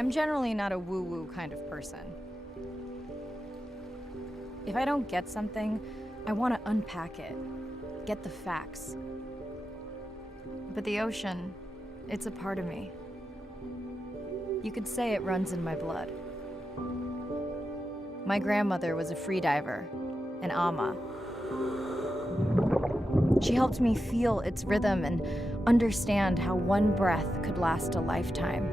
I'm generally not a woo-woo kind of person. If I don't get something, I want to unpack it, get the facts. But the ocean, it's a part of me. You could say it runs in my blood. My grandmother was a freediver, an ama. She helped me feel its rhythm and understand how one breath could last a lifetime.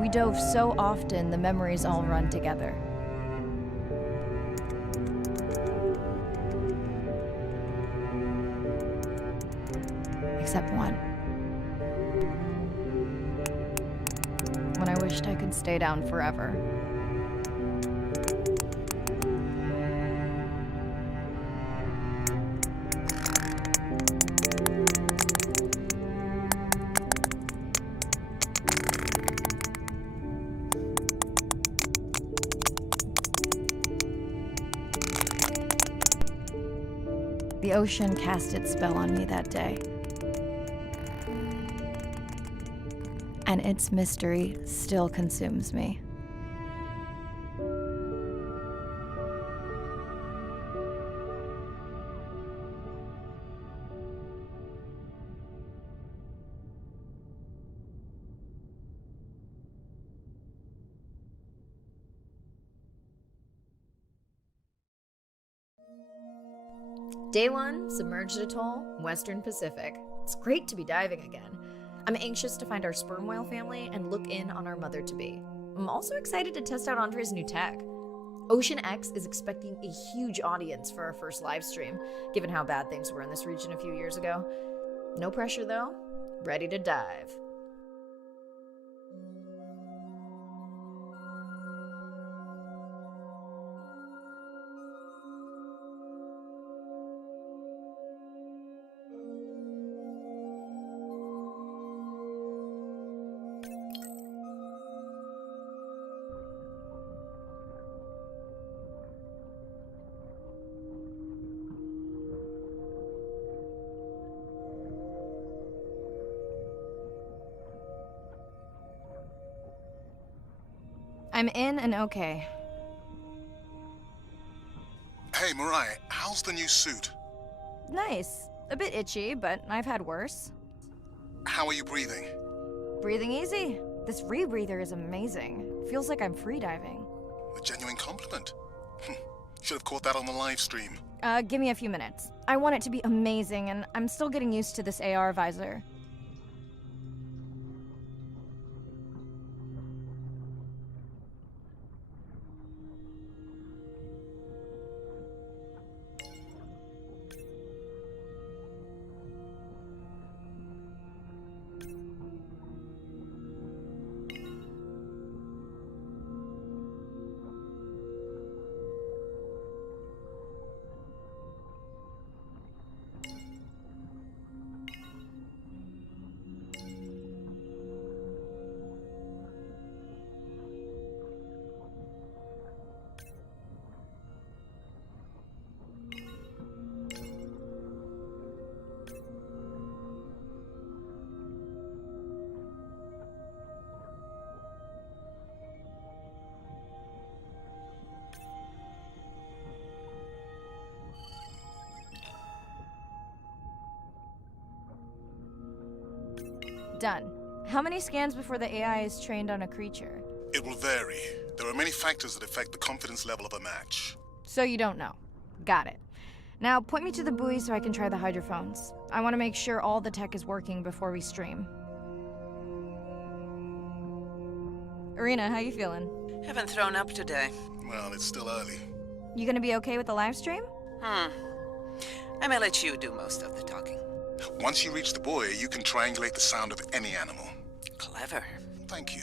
We dove so often, the memories all run together. Except one. When I wished I could stay down forever. The ocean cast its spell on me that day. And its mystery still consumes me. Day 1, submerged atoll, Western Pacific. It's great to be diving again. I'm anxious to find our sperm whale family and look in on our mother-to-be. I'm also excited to test out Andre's new tech. Ocean X is expecting a huge audience for our first live stream, given how bad things were in this region a few years ago. No pressure though, ready to dive. I'm in and okay. Hey, Mariah, how's the new suit? Nice. A bit itchy, but I've had worse. How are you breathing? Breathing easy. This rebreather is amazing. Feels like I'm freediving. A genuine compliment. Should have caught that on the live stream. Give me a few minutes. I want it to be amazing, and I'm still getting used to this AR visor. Done. How many scans before the AI is trained on a creature? It will vary. There are many factors that affect the confidence level of a match. So you don't know. Got it. Now point me to the buoy so I can try the hydrophones. I want to make sure all the tech is working before we stream. Irina, how you feeling? Haven't thrown up today. Well, it's still early. You gonna be okay with the live stream? I may let you do most of the talking. Once you reach the buoy, you can triangulate the sound of any animal. Clever. Thank you.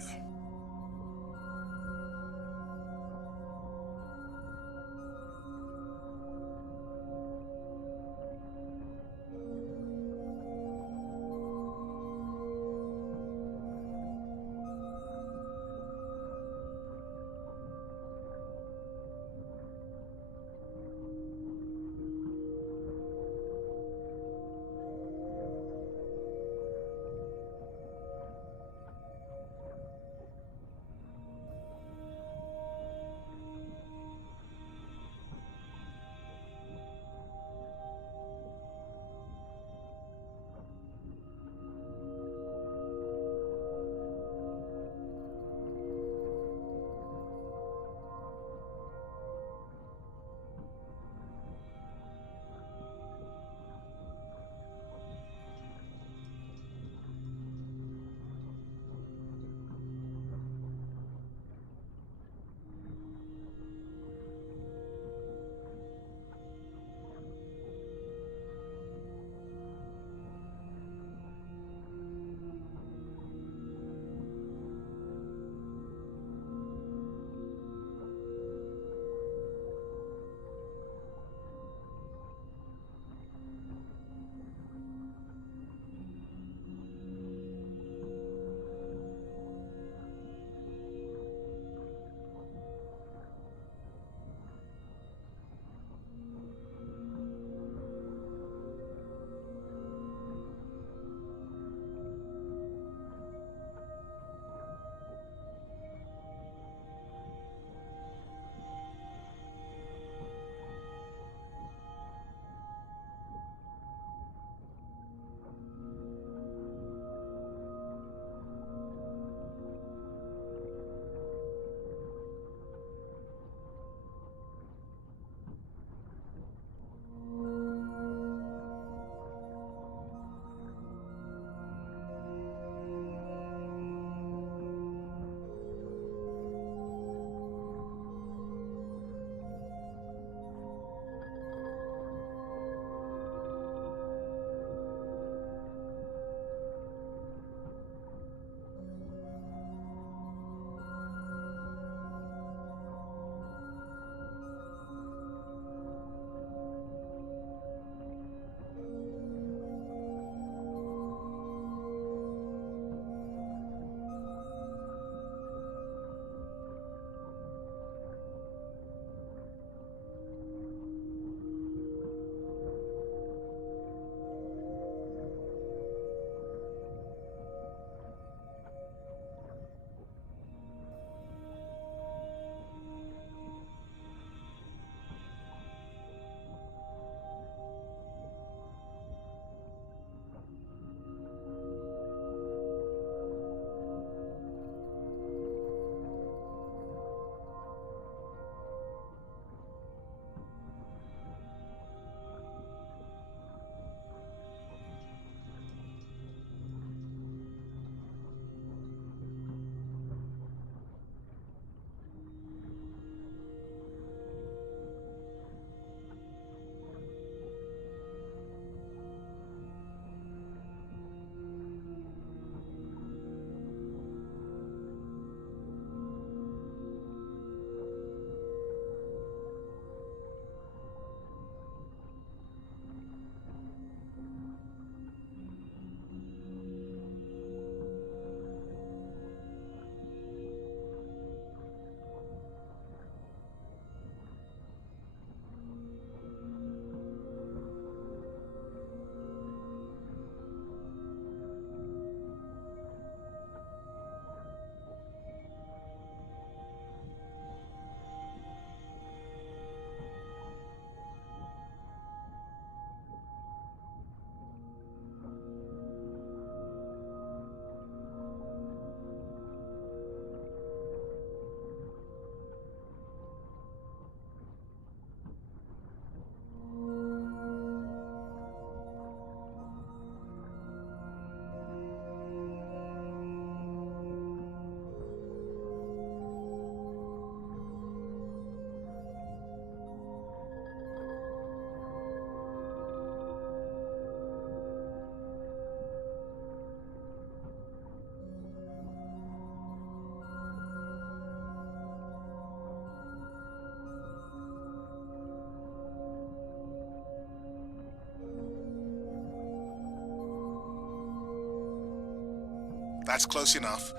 That's close enough.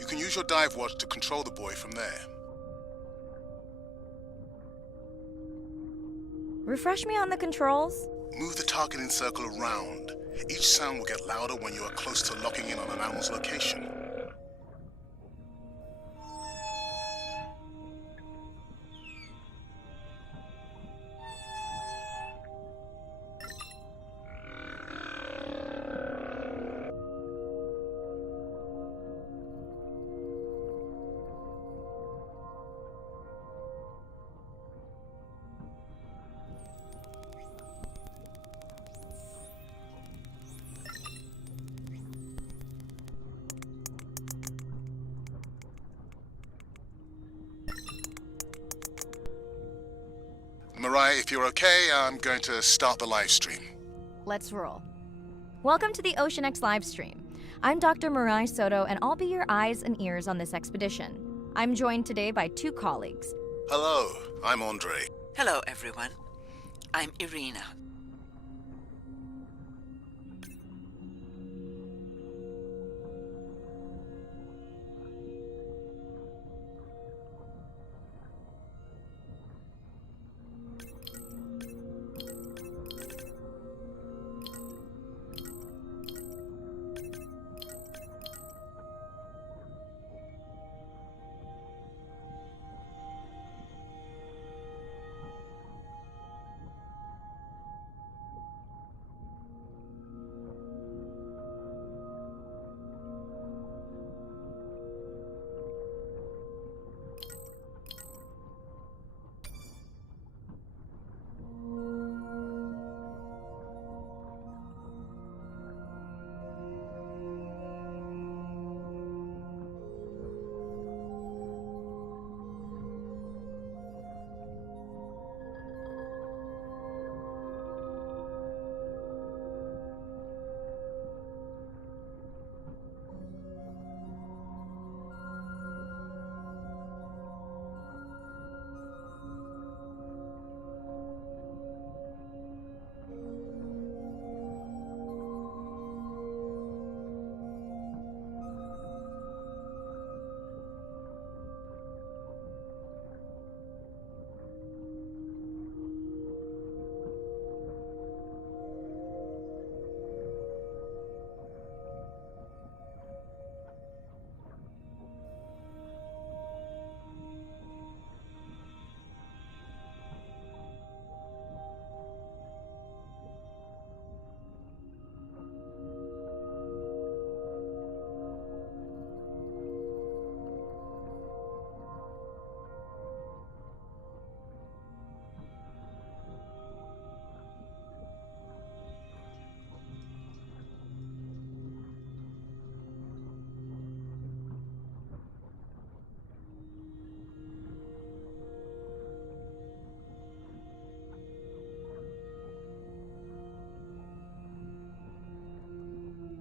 You can use your dive watch to control the buoy from there. Refresh me on the controls? Move the targeting circle around. Each sound will get louder when you are close to locking in on an animal's location. Mariah, if you're okay, I'm going to start the live stream. Let's roll. Welcome to the OceanX livestream. I'm Dr. Mirai Soto, and I'll be your eyes and ears on this expedition. I'm joined today by two colleagues. Hello, I'm Andre. Hello, everyone. I'm Irina.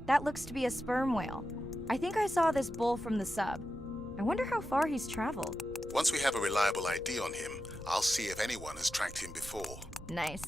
That looks to be a sperm whale. I think I saw this bull from the sub. I wonder how far he's traveled. Once we have a reliable ID on him, I'll see if anyone has tracked him before. Nice.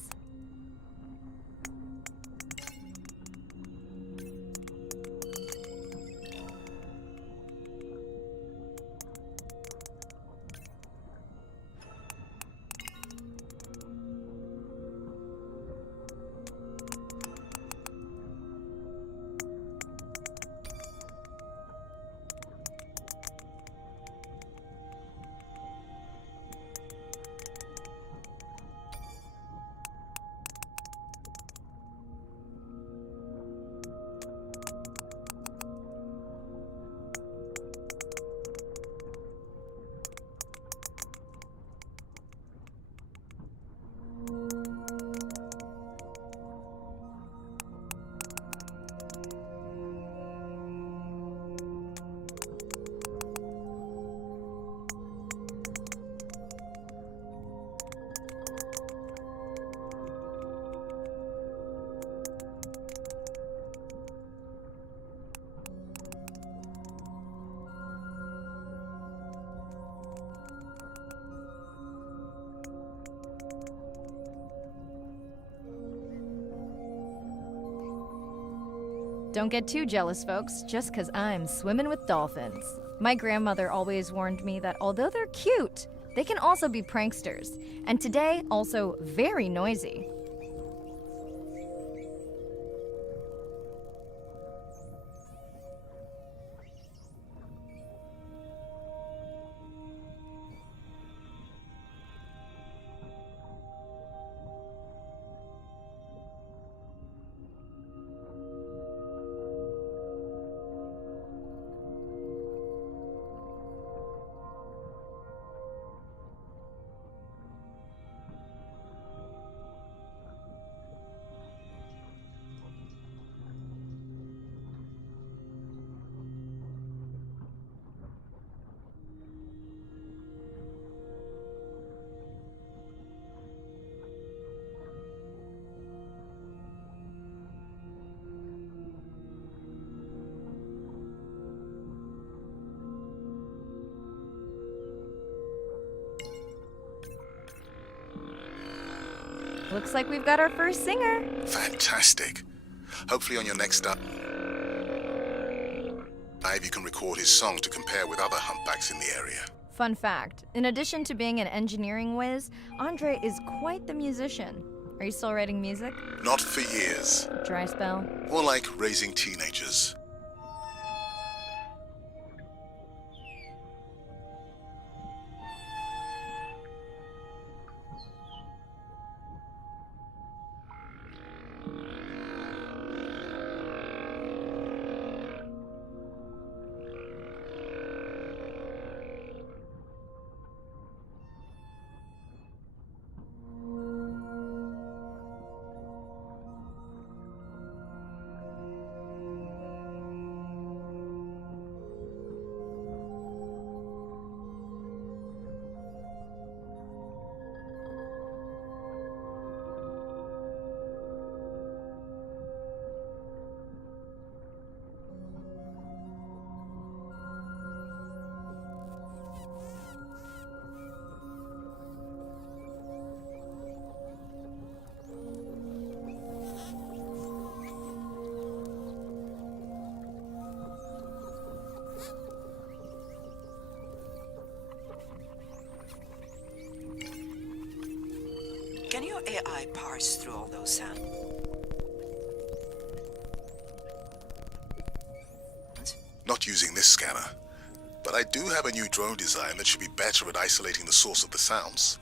Don't get too jealous, folks, just 'cause I'm swimming with dolphins. My grandmother always warned me that although they're cute, they can also be pranksters, and today, also very noisy. Looks like we've got our first singer. Fantastic. Hopefully on your next dive you can record his song to compare with other humpbacks in the area. Fun fact, in addition to being an engineering whiz, Andre is quite the musician. Are you still writing music? Not for years. Dry spell? More like raising teenagers. Can your AI parse through all those sounds? Not using this scanner. But I do have a new drone design that should be better at isolating the source of the sounds.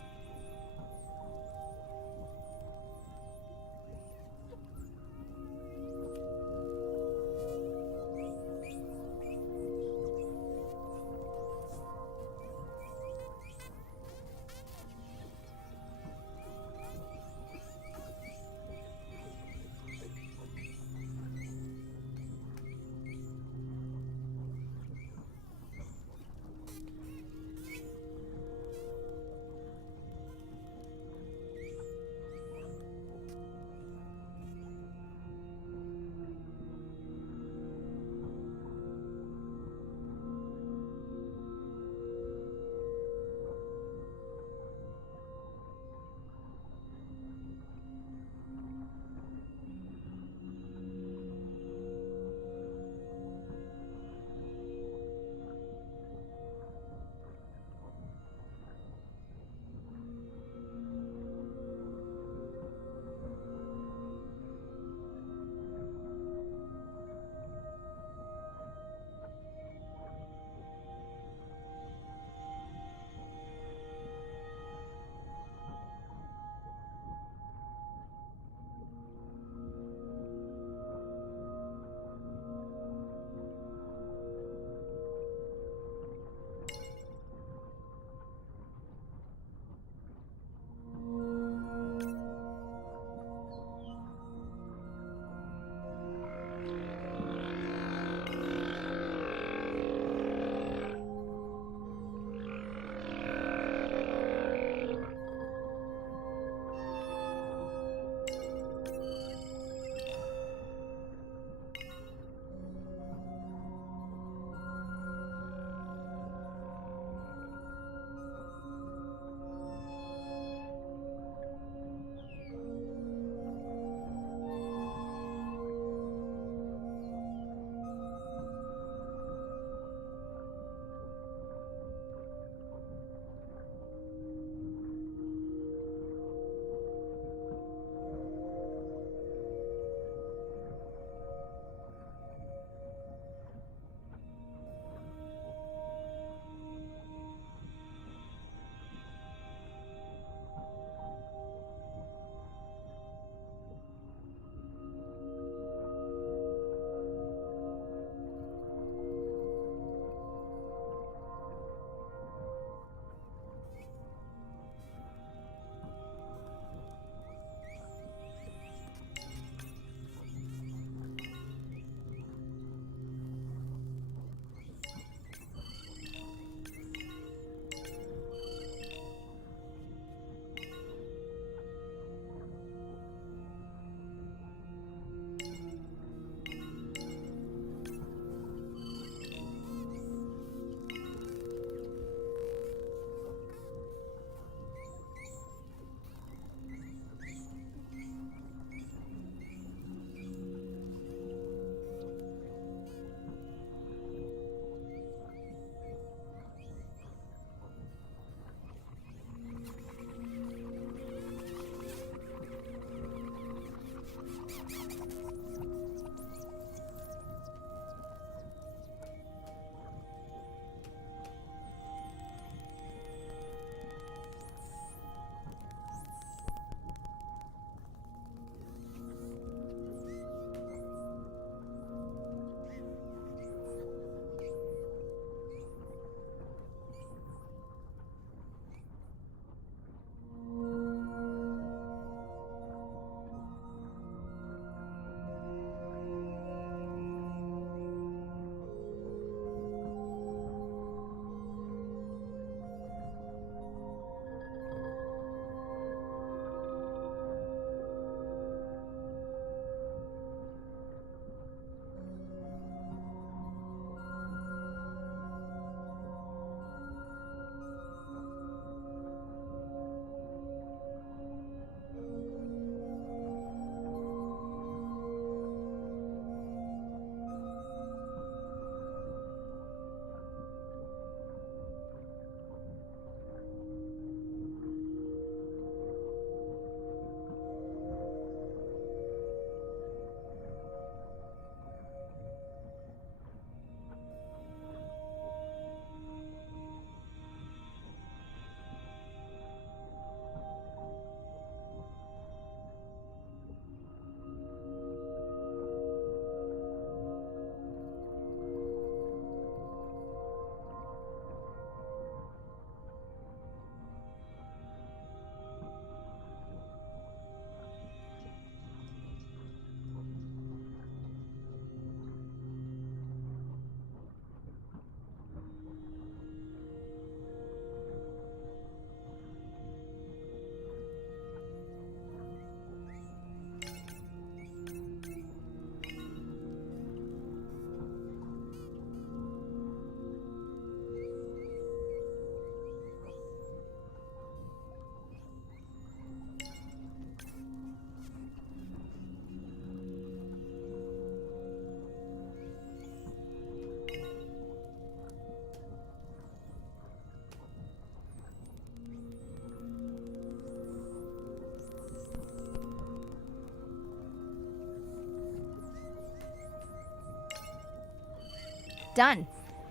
Done.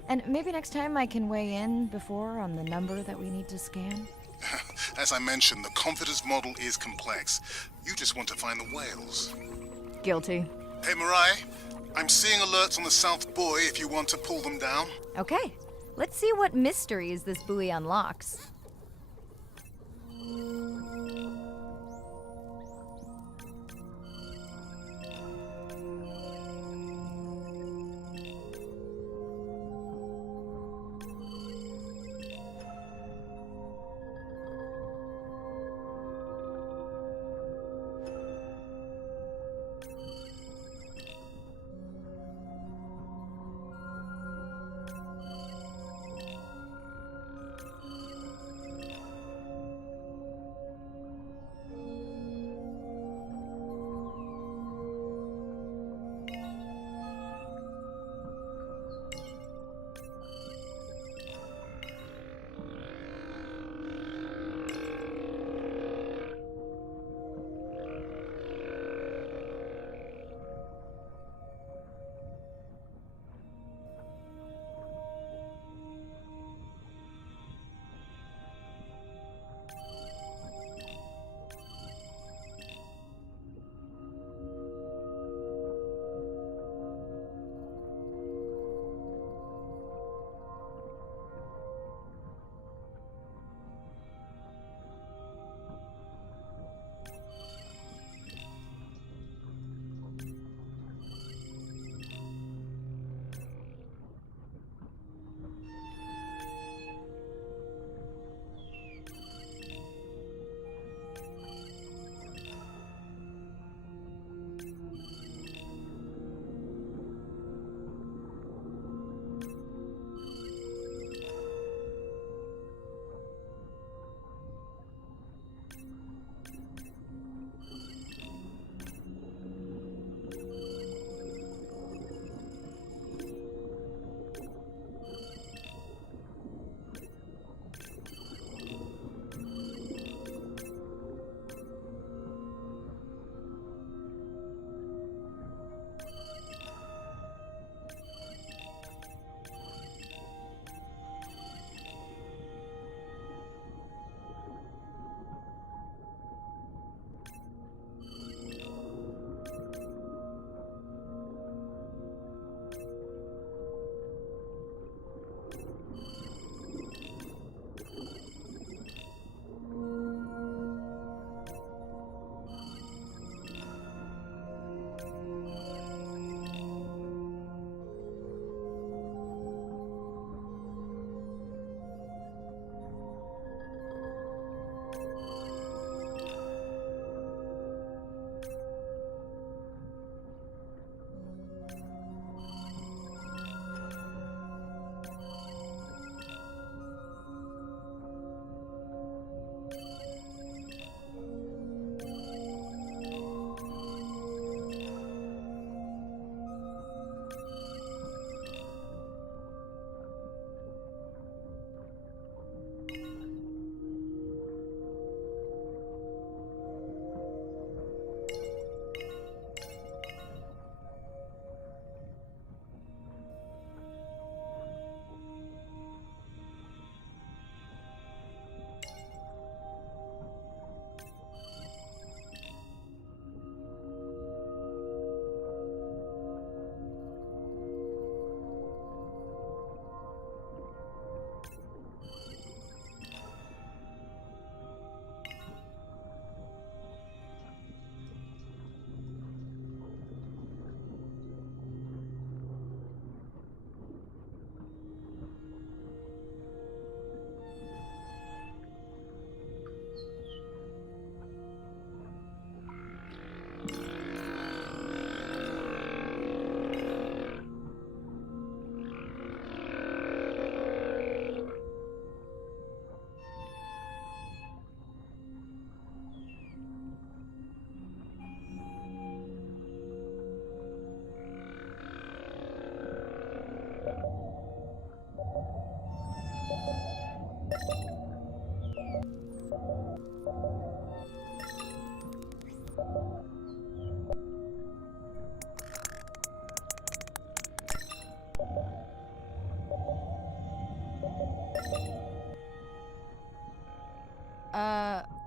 And maybe next time I can weigh in before on the number that we need to scan? As I mentioned, the confidence model is complex. You just want to find the whales. Guilty. Hey, Mirai, I'm seeing alerts on the South Buoy if you want to pull them down. Okay, let's see what mysteries this buoy unlocks.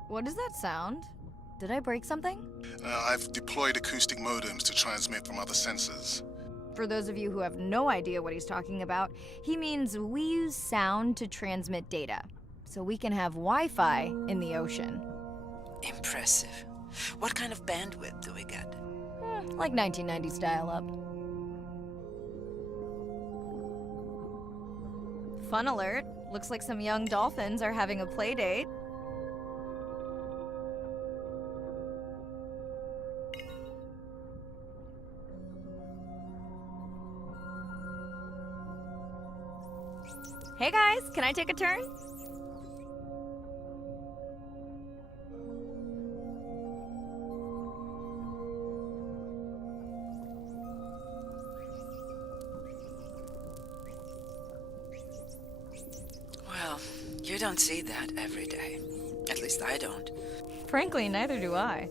What does that sound? Did I break something? I've deployed acoustic modems to transmit from other sensors. For those of you who have no idea what he's talking about, he means we use sound to transmit data, so we can have Wi-Fi in the ocean. Impressive. What kind of bandwidth do we get? Like 1990s dial-up. Fun alert. Looks like some young dolphins are having a play date. Hey guys, can I take a turn? Well, you don't see that every day. At least I don't. Frankly, neither do I.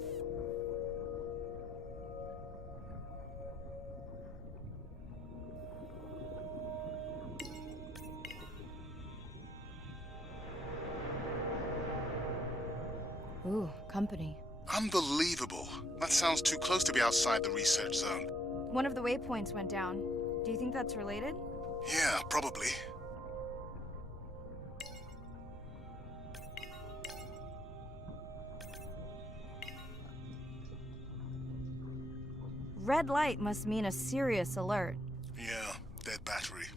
Ooh, company. Unbelievable. That sounds too close to be outside the research zone. One of the waypoints went down. Do you think that's related? Yeah, probably. Red light must mean a serious alert. Yeah, dead battery.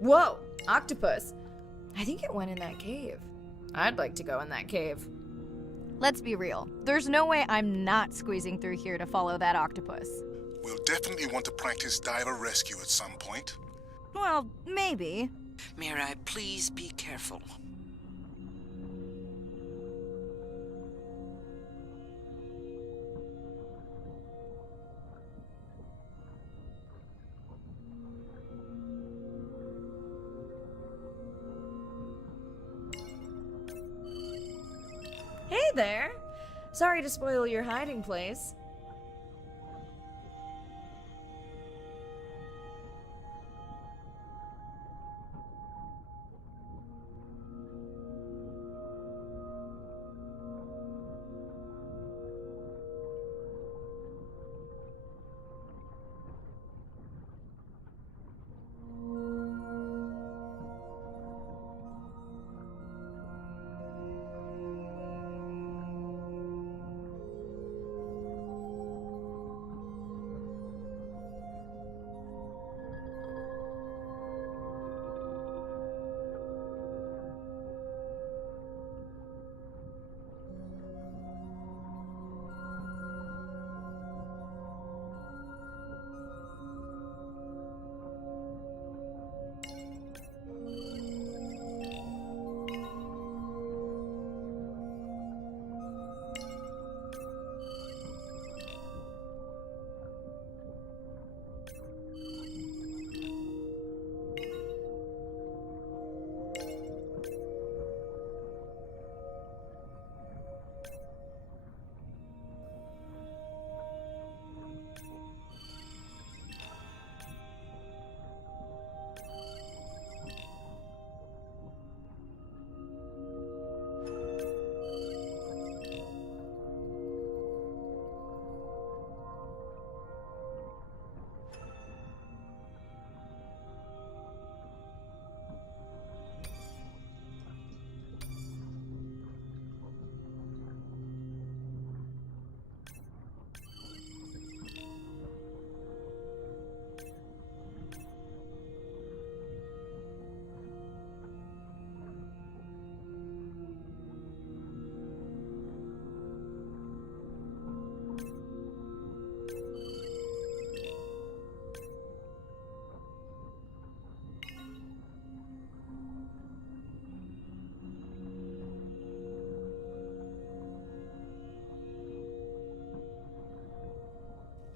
Whoa! Octopus! I think it went in that cave. I'd like to go in that cave. Let's be real. There's no way I'm not squeezing through here to follow that octopus. We'll definitely want to practice diver rescue at some point. Well, maybe. Mirai, please be careful. Hey there! Sorry to spoil your hiding place.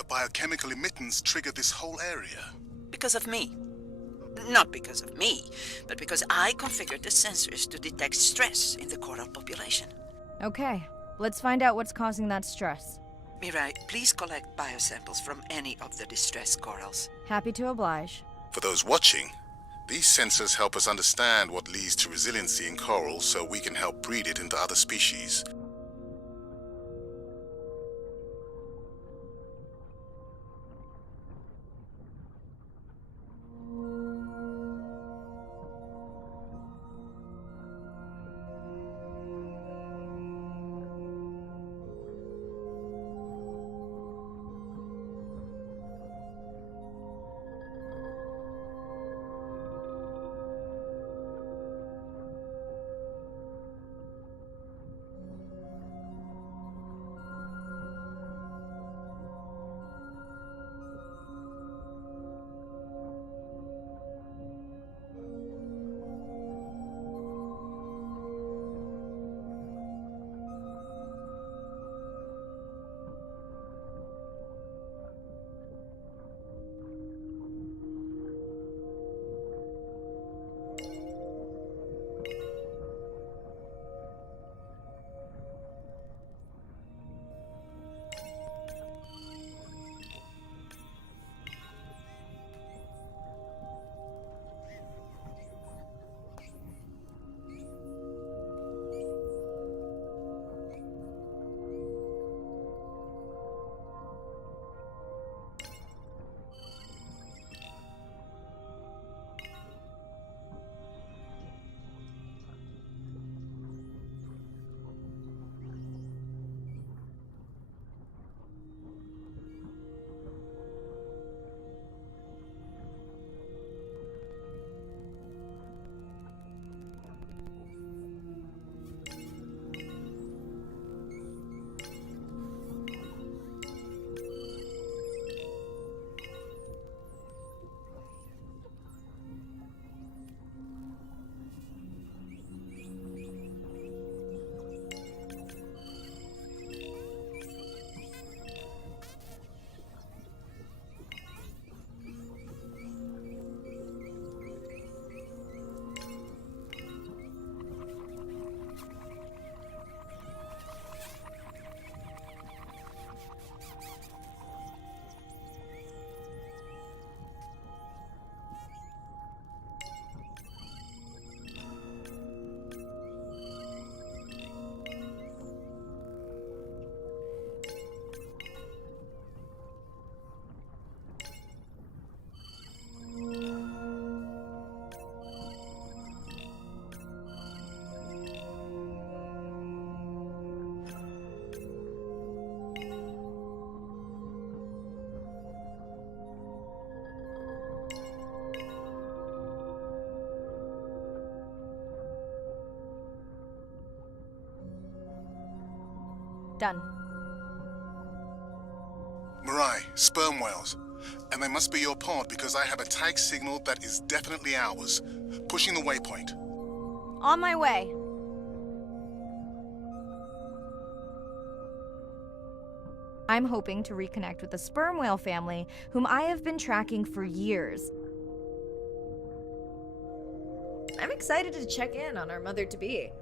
A biochemical emittance triggered this whole area. Because of me. Not because of me, but because I configured the sensors to detect stress in the coral population. Okay, let's find out what's causing that stress. Mirai, please collect biosamples from any of the distressed corals. Happy to oblige. For those watching, these sensors help us understand what leads to resiliency in coral so we can help breed it into other species. Done. Mirai, sperm whales. And they must be your pod because I have a tag signal that is definitely ours. Pushing the waypoint. On my way. I'm hoping to reconnect with the sperm whale family, whom I have been tracking for years. I'm excited to check in on our mother-to-be.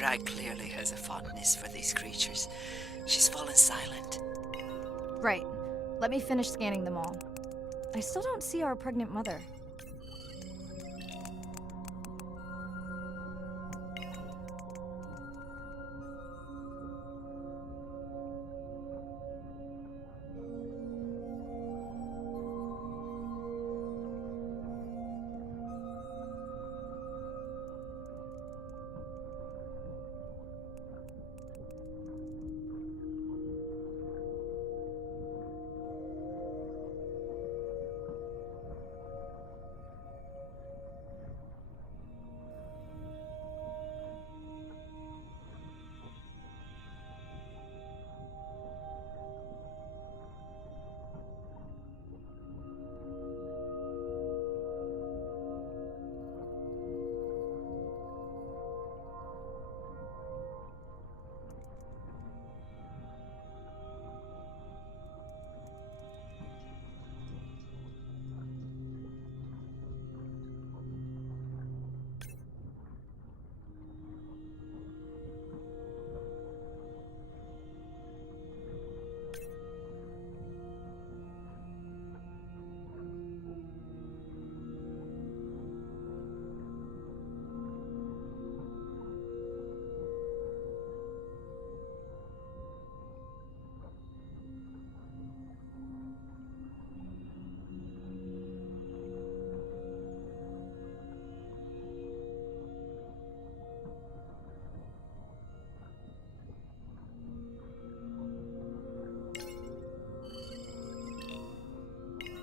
Rai clearly has a fondness for these creatures. She's fallen silent. Right. Let me finish scanning them all. I still don't see our pregnant mother.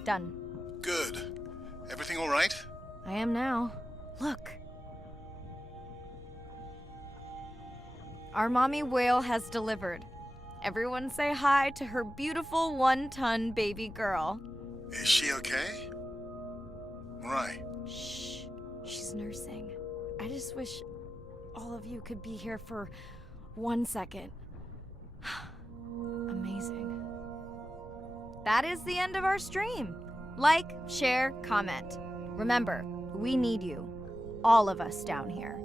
Done. Good. Everything all right? I am now. Look. Our mommy whale has delivered. Everyone say hi to her beautiful 1-ton baby girl. Is she okay? Right. Shh. She's nursing. I just wish all of you could be here for 1 second. Amazing. That is the end of our stream. Like, share, comment. Remember, we need you. All of us down here.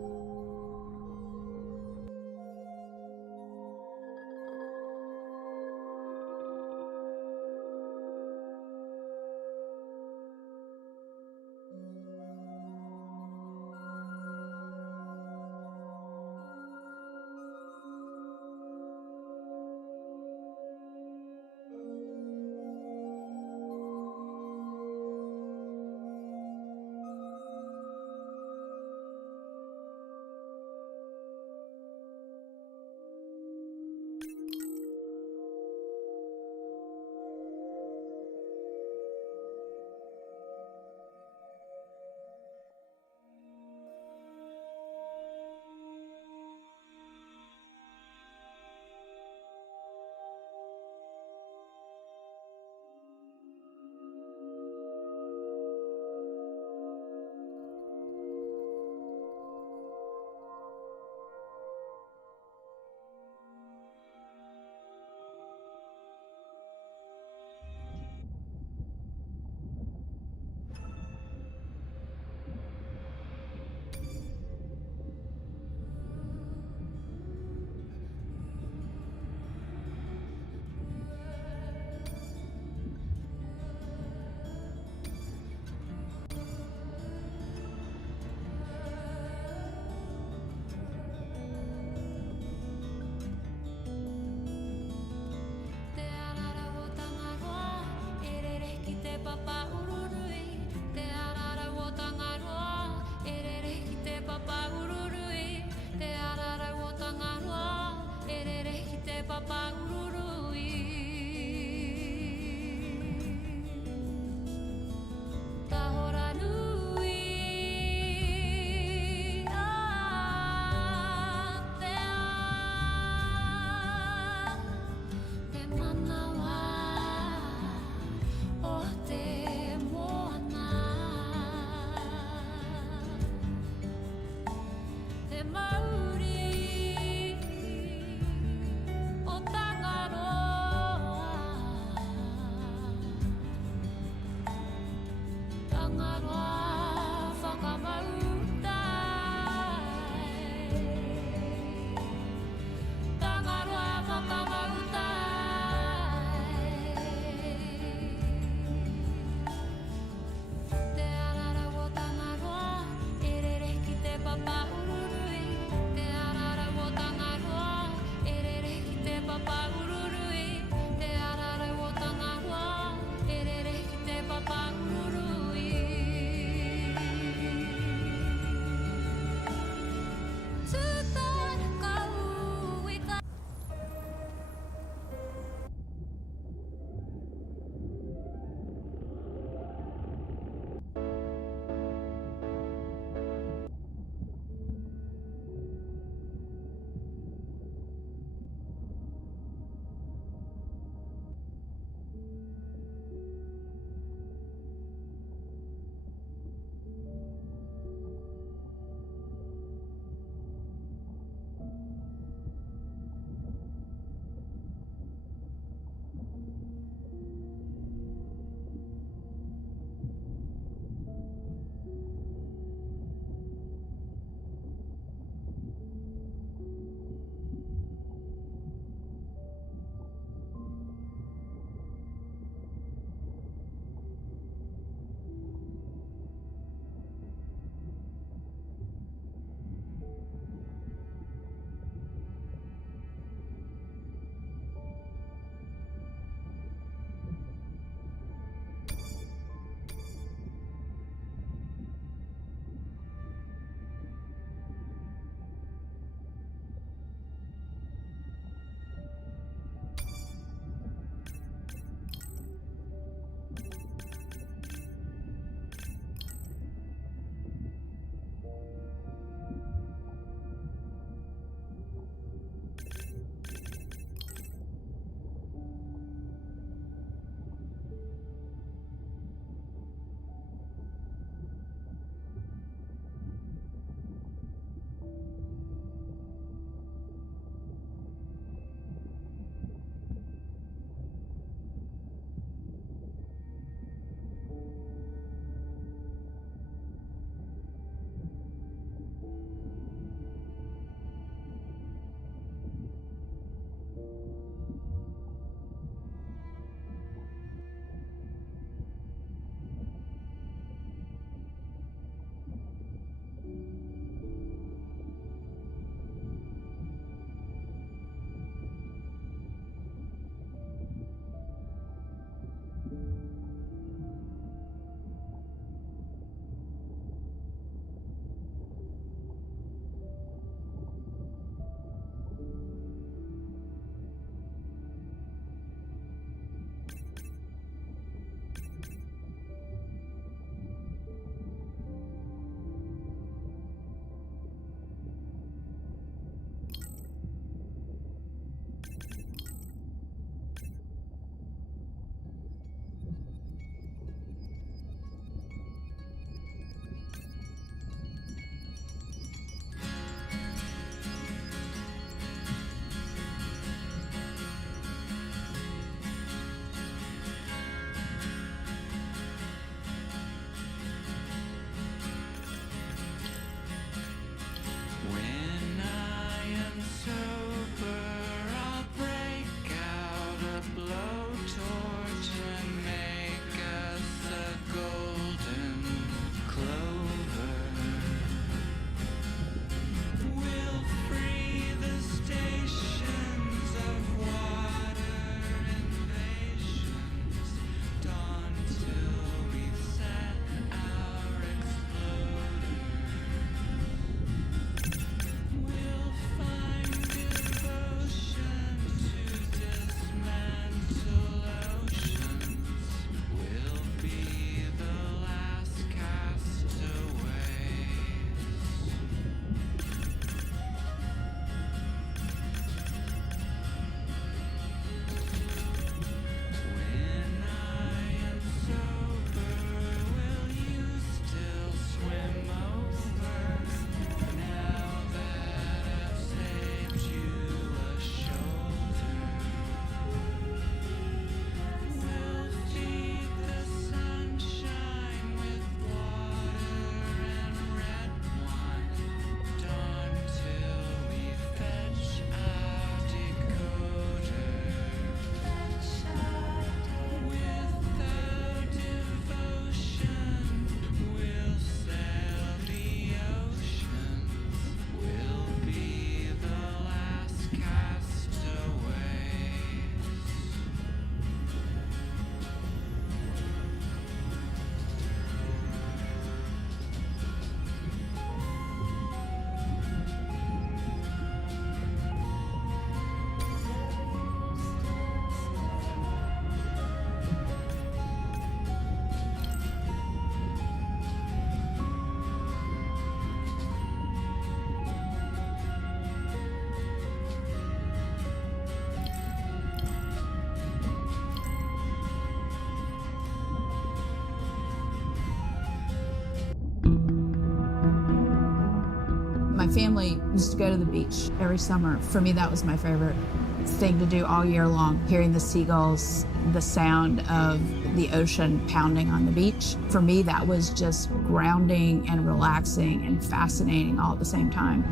family used to go to the beach every summer. For me, that was my favorite thing to do all year long, hearing the seagulls, the sound of the ocean pounding on the beach. For me, that was just grounding and relaxing and fascinating all at the same time.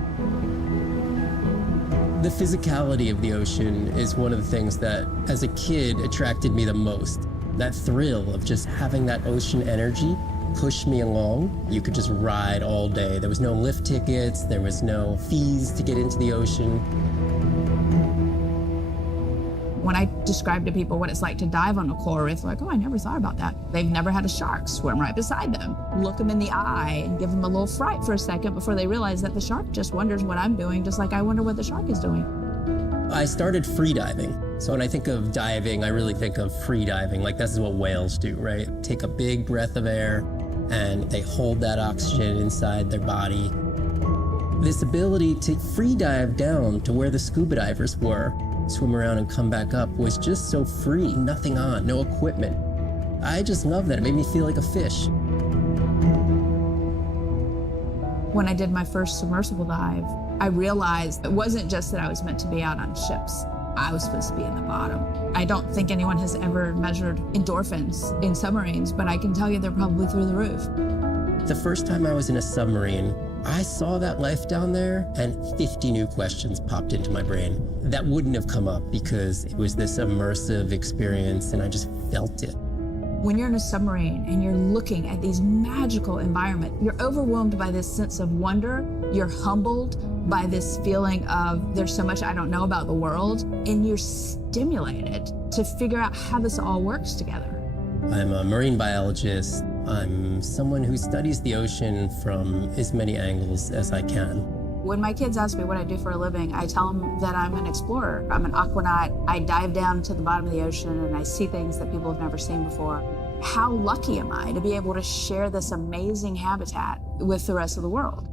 The physicality of the ocean is one of the things that, as a kid, attracted me the most. That thrill of just having that ocean energy push me along. You could just ride all day. There was no lift tickets, there was no fees to get into the ocean. When I describe to people what it's like to dive on a coral reef, they're like, oh, I never thought about that. They've never had a shark swim right beside them. Look them in the eye and give them a little fright for a second before they realize that the shark just wonders what I'm doing, just like I wonder what the shark is doing. I started free diving. So when I think of diving, I really think of free diving. Like, this is what whales do, right? Take a big breath of air and they hold that oxygen inside their body. This ability to free dive down to where the scuba divers were, swim around and come back up, was just so free, nothing on, no equipment. I just love that. It made me feel like a fish. When I did my first submersible dive, I realized it wasn't just that I was meant to be out on ships. I was supposed to be in the bottom. I don't think anyone has ever measured endorphins in submarines, but I can tell you they're probably through the roof. The first time I was in a submarine, I saw that life down there and 50 new questions popped into my brain that wouldn't have come up because it was this immersive experience and I just felt it. When you're in a submarine and you're looking at these magical environments, you're overwhelmed by this sense of wonder. You're humbled by this feeling of there's so much I don't know about the world, and you're stimulated to figure out how this all works together. I'm a marine biologist. I'm someone who studies the ocean from as many angles as I can. When my kids ask me what I do for a living, I tell them that I'm an explorer. I'm an aquanaut. I dive down to the bottom of the ocean and I see things that people have never seen before. How lucky am I to be able to share this amazing habitat with the rest of the world?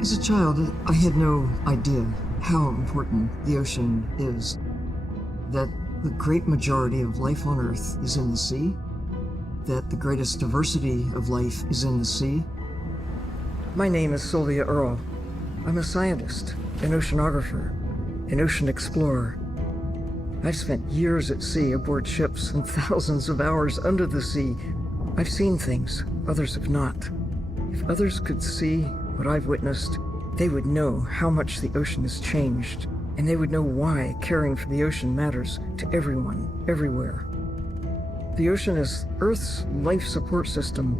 As a child, I had no idea how important the ocean is, that the great majority of life on Earth is in the sea, that the greatest diversity of life is in the sea. My name is Sylvia Earle. I'm a scientist, an oceanographer, an ocean explorer. I've spent years at sea aboard ships and thousands of hours under the sea. I've seen things others have not. If others could see what I've witnessed, they would know how much the ocean has changed, and they would know why caring for the ocean matters to everyone, everywhere. The ocean is Earth's life support system,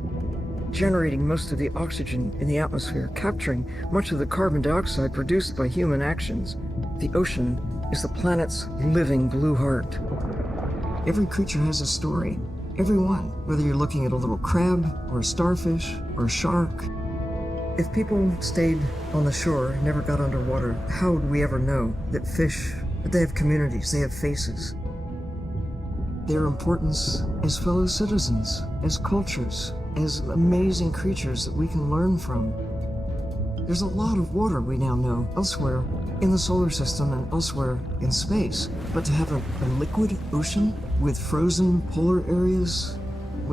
generating most of the oxygen in the atmosphere, capturing much of the carbon dioxide produced by human actions. The ocean is the planet's living blue heart. Every creature has a story, every one, whether you're looking at a little crab, or a starfish, or a shark. If people stayed on the shore and never got underwater, how would we ever know that fish, that they have communities, they have faces? Their importance as fellow citizens, as cultures, as amazing creatures that we can learn from. There's a lot of water we now know elsewhere in the solar system and elsewhere in space. But to have a liquid ocean with frozen polar areas,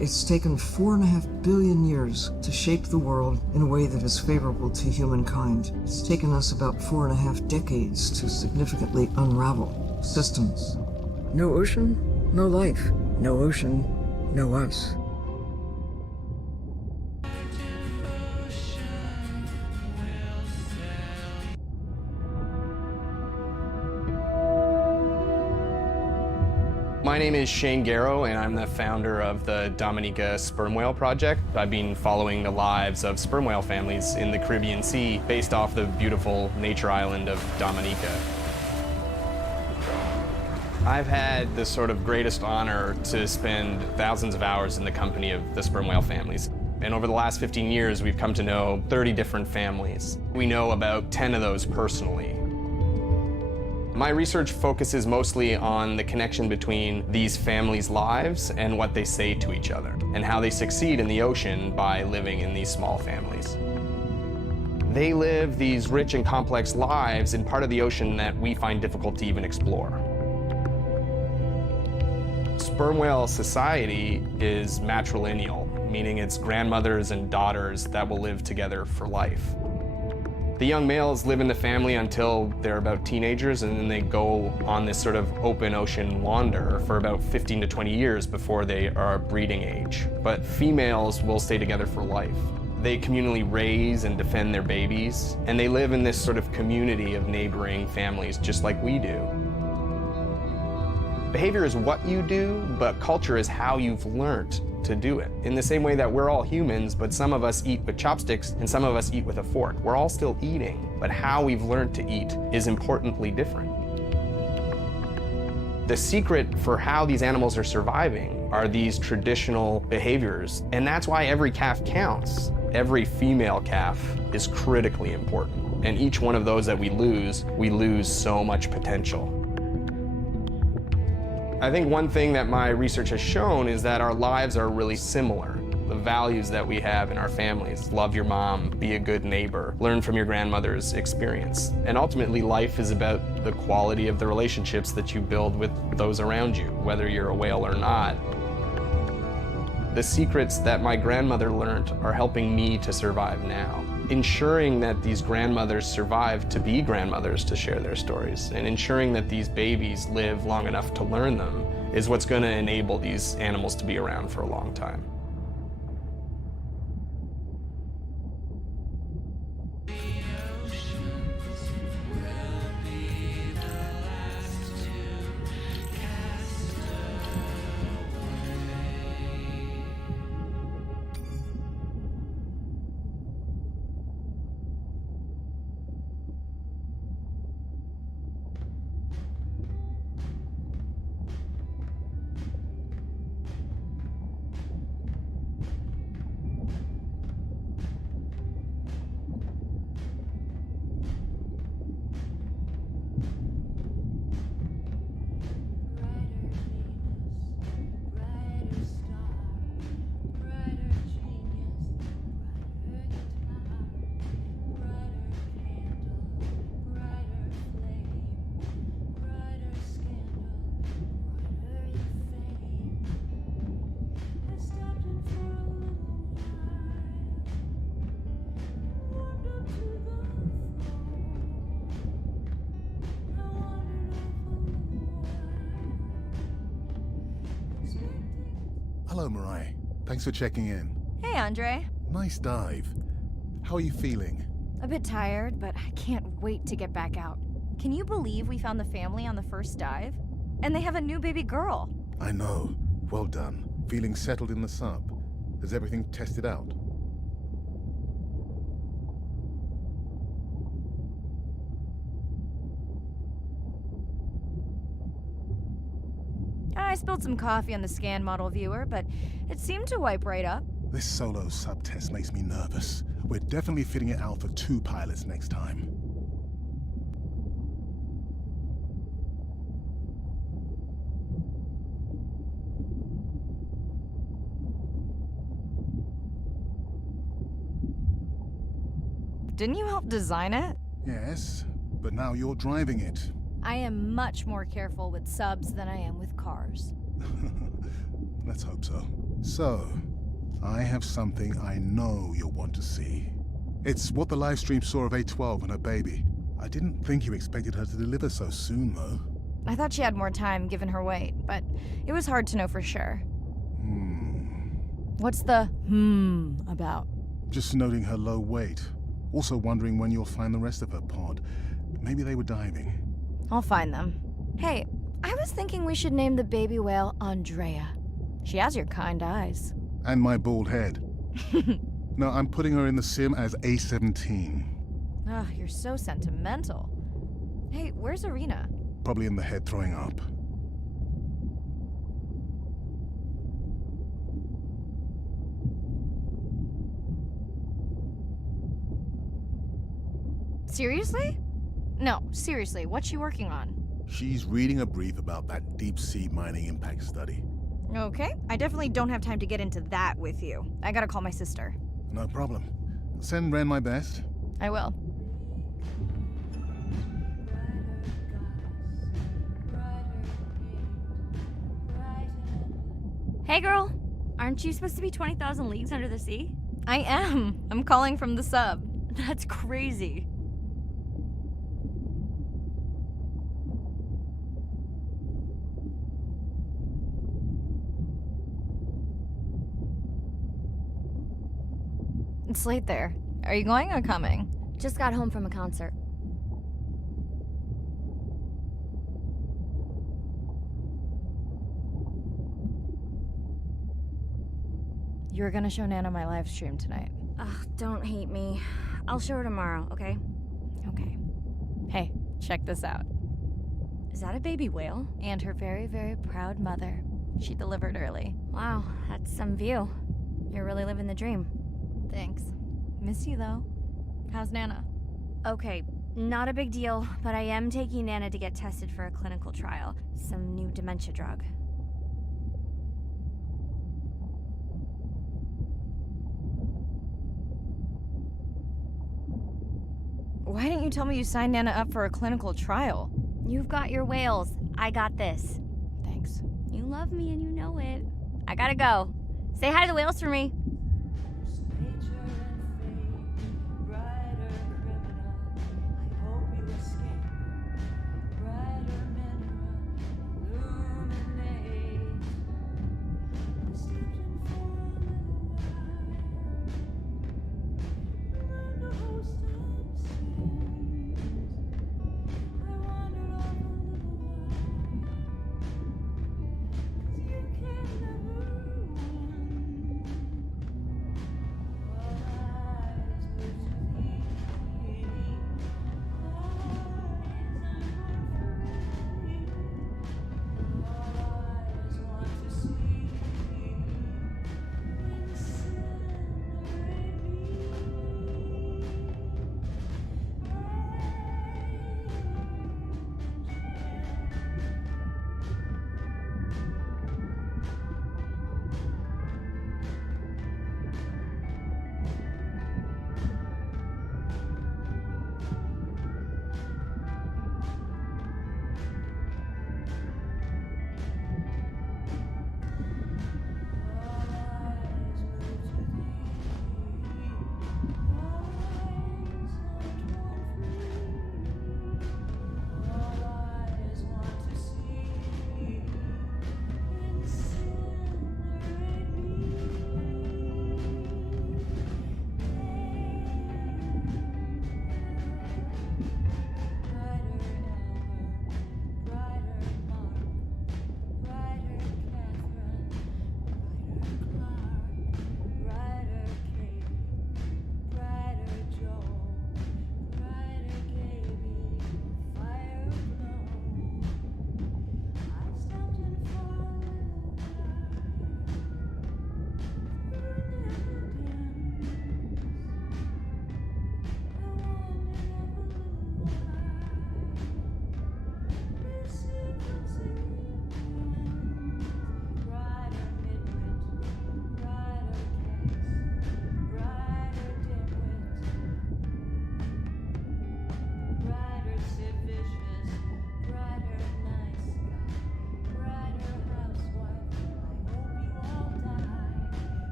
it's taken 4.5 billion years to shape the world in a way that is favorable to humankind. It's taken us about 4.5 decades to significantly unravel systems. No ocean, no life. No ocean, no us. My name is Shane Garrow, and I'm the founder of the Dominica Sperm Whale Project. I've been following the lives of sperm whale families in the Caribbean Sea based off the beautiful nature island of Dominica. I've had the sort of greatest honor to spend thousands of hours in the company of the sperm whale families. And over the last 15 years, we've come to know 30 different families. We know about 10 of those personally. My research focuses mostly on the connection between these families' lives and what they say to each other, and how they succeed in the ocean by living in these small families. They live these rich and complex lives in part of the ocean that we find difficult to even explore. Sperm whale society is matrilineal, meaning it's grandmothers and daughters that will live together for life. The young males live in the family until they're about teenagers, and then they go on this sort of open ocean wander for about 15 to 20 years before they are breeding age. But females will stay together for life. They communally raise and defend their babies, and they live in this sort of community of neighboring families just like we do. Behavior is what you do, but culture is how you've learned to do it. In the same way that we're all humans, but some of us eat with chopsticks and some of us eat with a fork. We're all still eating, but how we've learned to eat is importantly different. The secret for how these animals are surviving are these traditional behaviors, and that's why every calf counts. Every female calf is critically important, and each one of those that we lose so much potential. I think one thing that my research has shown is that our lives are really similar. The values that we have in our families, love your mom, be a good neighbor, learn from your grandmother's experience. And ultimately, life is about the quality of the relationships that you build with those around you, whether you're a whale or not. The secrets that my grandmother learned are helping me to survive now. Ensuring that these grandmothers survive to be grandmothers to share their stories, and ensuring that these babies live long enough to learn them is what's going to enable these animals to be around for a long time. Hello, Mariah. Thanks for checking in. Hey, Andre. Nice dive. How are you feeling? A bit tired, but I can't wait to get back out. Can you believe we found the family on the first dive? And they have a new baby girl. I know. Well done. Feeling settled in the sub. Has everything tested out? I spilled some coffee on the scan model viewer, but it seemed to wipe right up. This solo sub test makes me nervous. We're definitely fitting it out for 2 pilots next time. Didn't you help design it? Yes, but now you're driving it. I am much more careful with subs than I am with cars. Let's hope so. So, I have something I know you'll want to see. It's what the live stream saw of A12 and her baby. I didn't think you expected her to deliver so soon, though. I thought she had more time given her weight, but it was hard to know for sure. What's the about? Just noting her low weight. Also wondering when you'll find the rest of her pod. Maybe they were diving. I'll find them. Hey, I was thinking we should name the baby whale Andrea. She has your kind eyes. And my bald head. No, I'm putting her in the sim as A17. Ah, you're so sentimental. Hey, where's Arena? Probably in the head throwing up. Seriously? No, seriously, what's she working on? She's reading a brief about that deep-sea mining impact study. Okay, I definitely don't have time to get into that with you. I gotta call my sister. No problem. Send Ren my best. I will. Hey girl, aren't you supposed to be 20,000 leagues under the sea? I am. I'm calling from the sub. That's crazy. It's late there. Are you going or coming? Just got home from a concert. You were gonna show Nana my live stream tonight. Ugh, don't hate me. I'll show her tomorrow, okay? Okay. Hey, check this out. Is that a baby whale? And her very, very proud mother. She delivered early. Wow, that's some view. You're really living the dream. Thanks. Miss you, though. How's Nana? Okay, not a big deal, but I am taking Nana to get tested for a clinical trial. Some new dementia drug. Why didn't you tell me you signed Nana up for a clinical trial? You've got your whales. I got this. Thanks. You love me and you know it. I gotta go. Say hi to the whales for me.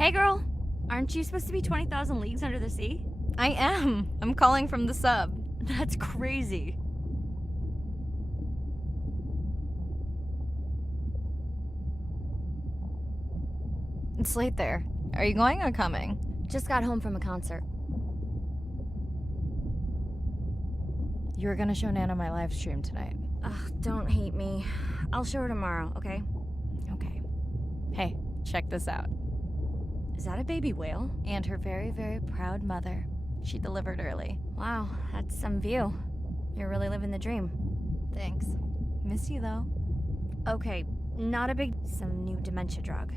Hey girl, aren't you supposed to be 20,000 leagues under the sea? I am. I'm calling from the sub. That's crazy. It's late there. Are you going or coming? Just got home from a concert. You were gonna show Nana my live stream tonight. Ugh, don't hate me. I'll show her tomorrow, okay? Okay. Hey, check this out. Is that a baby whale? And her very, very proud mother. She delivered early. Wow, that's some view. You're really living the dream. Thanks. Miss you, though. Okay, not a big... Some new dementia drug.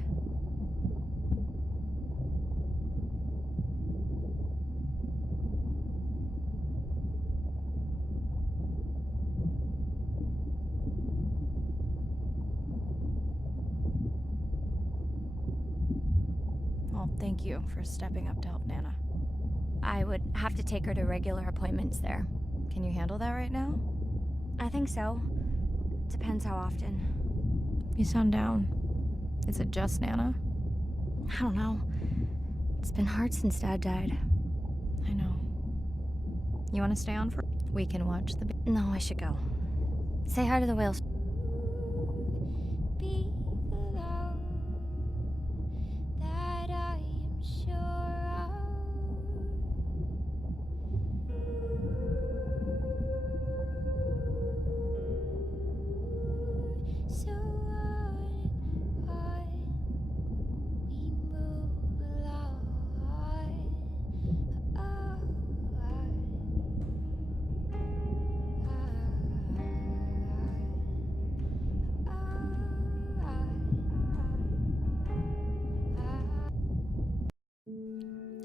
Well, thank you for stepping up to help Nana. I would have to take her to regular appointments there. Can you handle that right now? I think so. Depends how often. You sound down. Is it just Nana? I don't know. It's been hard since Dad died. I know. You want to stay on for... We can watch the... No, I should go. Say hi to the whales.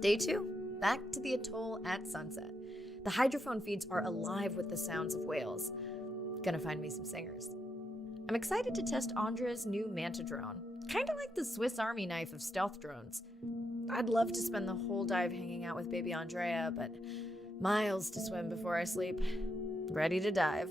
Day 2, back to the atoll at sunset. The hydrophone feeds are alive with the sounds of whales. Gonna find me some singers. I'm excited to test Andrea's new Manta drone. Kinda like the Swiss Army knife of stealth drones. I'd love to spend the whole dive hanging out with baby Andrea, but miles to swim before I sleep. Ready to dive.